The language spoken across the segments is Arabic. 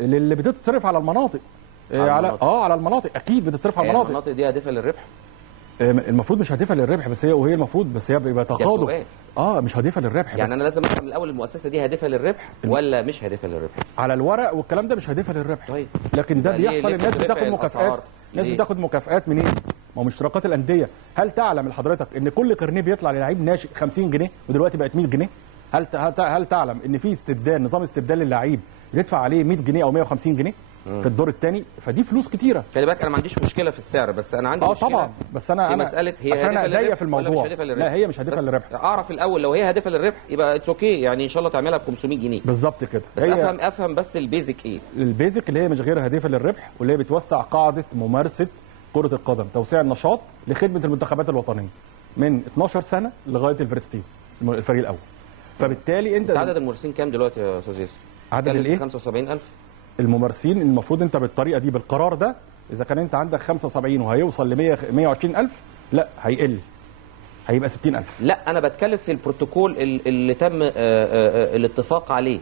اللي بتتصرف على المناطق. على المناطق اكيد بتصرف على المناطق. المناطق دي هادفه للربح؟ المفروض مش هادفه للربح، بس هي المفروض، بس هي بيبقى تقاضوا. مش هادفه للربح. يعني انا لازم افهم الاول المؤسسه دي هادفه للربح ولا مش هادفه للربح؟ على الورق والكلام ده مش هادفه للربح. طيب لكن ده بيحصل. الناس بتاخد مكافآت. الناس بتاخد مكافآت منين؟ ما هو اشتراكات الانديه. هل تعلم حضرتك ان كل قرنيه بيطلع للعيب ناشئ 50 جنيه ودلوقتي بقت 100 جنيه؟ هل تعلم ان في نظام استبدال للعيب بتدفع عليه 100 جنيه او 150 جنيه في الدور الثاني؟ فدي فلوس كتيره. خلي بالك انا ما عنديش مشكله في السعر، بس انا عندي مشكله طبعا، بس انا في مساله هي عشان انا ضيق في الموضوع. لا هي مش هادفه للربح. اعرف الاول لو هي هادفه للربح يبقى اتس اوكي، يعني ان شاء الله تعملها ب 500 جنيه بالظبط كده. بس افهم بس البيزك ايه؟ البيزك اللي هي مش غير هادفه للربح، واللي هي بتوسع قاعده ممارسه كره القدم، توسيع النشاط لخدمه المنتخبات الوطنيه من 12 سنه لغايه الفرستين الفريق الاول. فبالتالي انت عدد الممارسين كام دلوقتي يا استاذ ياسر؟ عدد الايه؟ 75,000 الممارسين. المفروض انت بالطريقه دي بالقرار ده اذا كان انت عندك 75 وهيوصل ل 120,000 لا هيبقى 60,000. لا انا بتكلم في البروتوكول اللي تم الاتفاق عليه،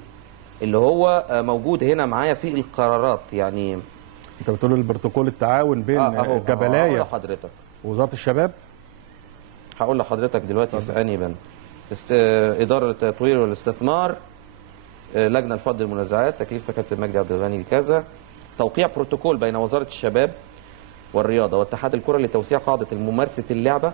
اللي هو موجود هنا معايا في القرارات. يعني انت بتقول البروتوكول التعاون بين الجبلايه حضرتك ووزاره الشباب. هقول لحضرتك دلوقتي في انهي بند. اداره التطوير والاستثمار، لجنه لفض المنازعات، تكليف كابتن مجدي عبد الغني كذا. توقيع بروتوكول بين وزاره الشباب والرياضه واتحاد الكره لتوسيع قاعده ممارسه اللعبه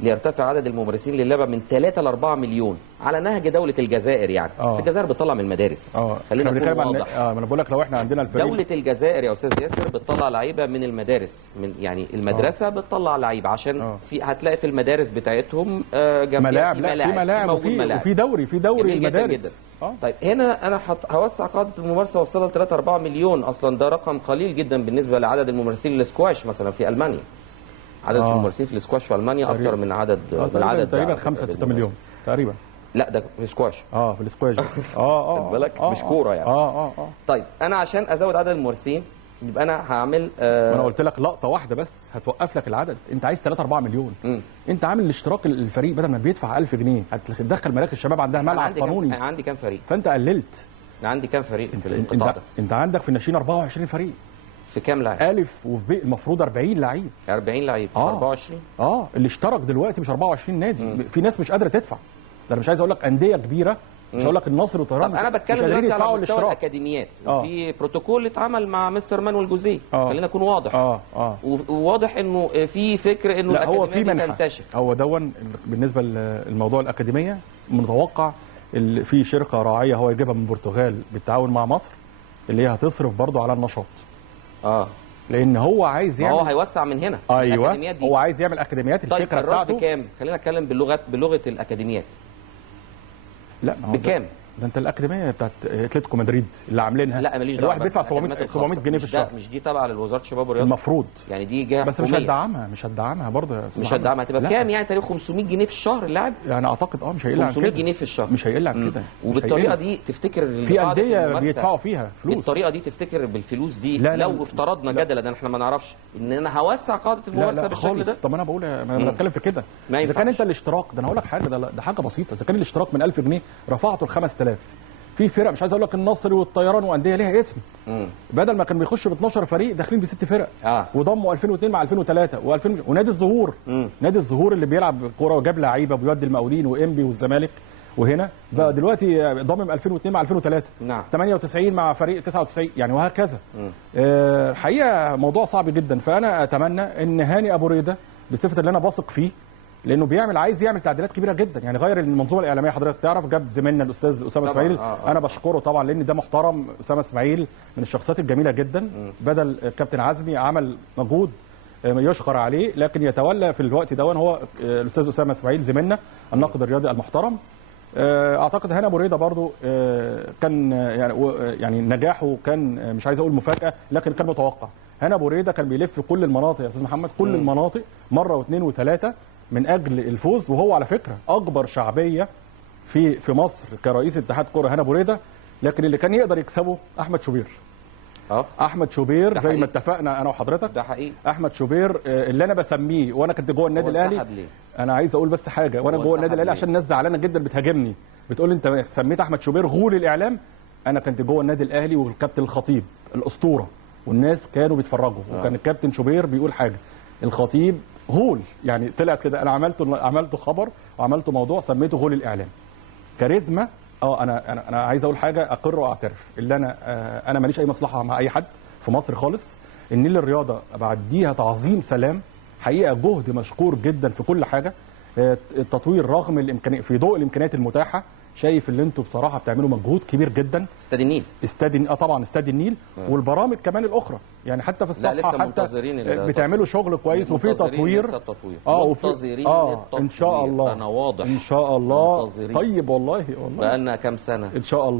ليرتفع عدد الممارسين للعبه من 3 ل 4 مليون على نهج دوله الجزائر. يعني بس الجزائر بتطلع من المدارس. خلينا نكون واضح. ما انا بقول لك لو احنا عندنا الفريق. دوله الجزائر يا استاذ ياسر بتطلع لعيبه من المدارس، من يعني المدرسه بتطلع لعيبه عشان في هتلاقي في المدارس بتاعتهم ملاعب. في ملاعب وفي دوري المدارس جدا. طيب هنا انا هوسع قاعده الممارسه واوصلها ل 3 4 مليون. اصلا ده رقم قليل جدا بالنسبه لعدد الممارسين للسكواش مثلا في المانيا. عدد الممارسين في السكواش في المانيا اكتر من عدد تقريبا 5-6 مليون تقريبا. لا ده في السكواش. في السكواش بس. خد بالك مش كوره يعني. طيب انا عشان ازود عدد الممارسين يبقى انا هعمل انا قلت لك لقطه واحده بس هتوقف لك العدد. انت عايز 3-4 مليون. انت عامل الاشتراك الفريق بدل ما بيدفع 1000 جنيه هتدخل مراكز الشباب عندها ملعب قانوني. عندي كام فريق؟ فانت قللت. عندي كام فريق في القطاع ده؟ انت عندك في الناشئين 24 فريق. في كام لاعب؟ ألف وفي ب المفروض 40 لعيب. 40 لعيب 24. اللي اشترك دلوقتي مش 24 نادي. في ناس مش قادره تدفع. ده انا مش عايز اقول لك انديه كبيره، مش هقول لك النصر وطيران. طب انا بتكلم دلوقتي على مستوى الاكاديميات. في بروتوكول اتعمل مع مستر مانويل جوزيه. خلينا نكون واضح. وواضح انه في فكر انه الاكاديميات دي تنتشر. هو دون بالنسبه للموضوع الاكاديميه متوقع في شركه راعيه هو يجيبها من البرتغال بالتعاون مع مصر اللي هي هتصرف برضه على النشاط. لان هو عايز يعمل. هو هيوسع من هنا. ايوه دي. هو عايز يعمل اكاديميات. طيب الفكره بتاعته بكام؟ خلينا نتكلم بلغه الاكاديميات. لا بكام؟ ده انت الاكاديميه بتاعت اتلتيكو مدريد اللي عاملينها. لا ماليش دعوه. الواحد بيدفع 700 جنيه في الشهر. مش دي تابعه لوزاره الشباب والرياضه المفروض. يعني دي جهه بس مش هتدعمها برضه يا استاذ. مش هتدعمها. هتبقى بكام يعني تقريبا 500 جنيه في الشهر اللاعب؟ يعني اعتقد مش هيقل عن كده. 500 جنيه في الشهر مش هيقل عن كده. وبالطريقه دي تفتكر في انديه بيدفعوا فيها فلوس بالطريقه دي تفتكر بالفلوس دي لو افترضنا جدلا ده احنا ما نعرفش ان انا هوسع قاعده الممارسه بالشكل ده؟ طب انا بقول انا بتكلم في كده. اذا كان انت الاشتراك ده انا هقول لك حاجه ده حاجه بسيطه. اذا كان الاشتراك من 1000 جنيه رفعته ل 5000. في فرق مش عايز اقول لك النصر والطيران وانديه ليها اسم. بدل ما كان بيخش ب 12 فريق داخلين ب6 فرق. وضموا 2002 مع 2003 ونادي الزهور. نادي الزهور اللي بيلعب كوره وجاب لعيبه بيودي المقاولين وانبي والزمالك وهنا بقى دلوقتي ضامم 2002 مع 2003. 98 مع فريق 99 يعني وهكذا. الحقيقه موضوع صعب جدا. فانا اتمنى ان هاني ابو ريده بصفه اللي انا بثق فيه لانه عايز يعمل تعديلات كبيره جدا. يعني غير المنظومه الاعلاميه. حضرتك تعرف جاب زميلنا الاستاذ اسامه اسماعيل. انا بشكره طبعا لان ده محترم. اسامه اسماعيل من الشخصيات الجميله جدا. بدل كابتن عزمي عمل مجهود يشكر عليه لكن يتولى في الوقت ده هو الاستاذ اسامه اسماعيل زميلنا الناقد الرياضي المحترم. اعتقد هاني ابو ريده برضو كان يعني نجاحه كان مش عايز اقول مفاجاه لكن كان متوقع. هاني ابو ريده كان بيلف كل المناطق يا استاذ محمد كل المناطق مره واثنين وثلاثه من اجل الفوز. وهو على فكره اكبر شعبيه في مصر كرئيس اتحاد كره هاني ابو ريده. لكن اللي كان يقدر يكسبه احمد شوبير. احمد شوبير زي ما اتفقنا انا وحضرتك. ده حقيقي. احمد شوبير اللي انا بسميه وانا كنت جوه النادي الاهلي. انا عايز اقول بس حاجه وانا جوه النادي الاهلي عشان الناس زعلانه جدا بتهاجمني بتقول لي انت سميت احمد شوبير غول الاعلام. انا كنت جوه النادي الاهلي والكابتن الخطيب الاسطوره والناس كانوا بيتفرجوا وكان الكابتن شوبير بيقول حاجه، الخطيب غول، يعني طلعت كده. انا عملته خبر وعملته موضوع سميته غول الاعلام. كاريزما. انا عايز اقول حاجه اقر واعترف، اللي انا ماليش اي مصلحه مع اي حد في مصر خالص. النيل الرياضه بعديها تعظيم سلام، حقيقه جهد مشكور جدا في كل حاجه. التطوير رغم الامكانيات في ضوء الامكانيات المتاحه، شايف اللي انتوا بصراحه بتعملوا مجهود كبير جدا. استاد النيل. طبعا استاد النيل والبرامج كمان الاخرى، يعني حتى في الصفحه لسه حتى بتعملوا شغل كويس وفي تطوير. منتظرين ان شاء الله. انا واضح ان شاء الله. منتظرين. طيب والله بقالنا كام سنه ان شاء الله.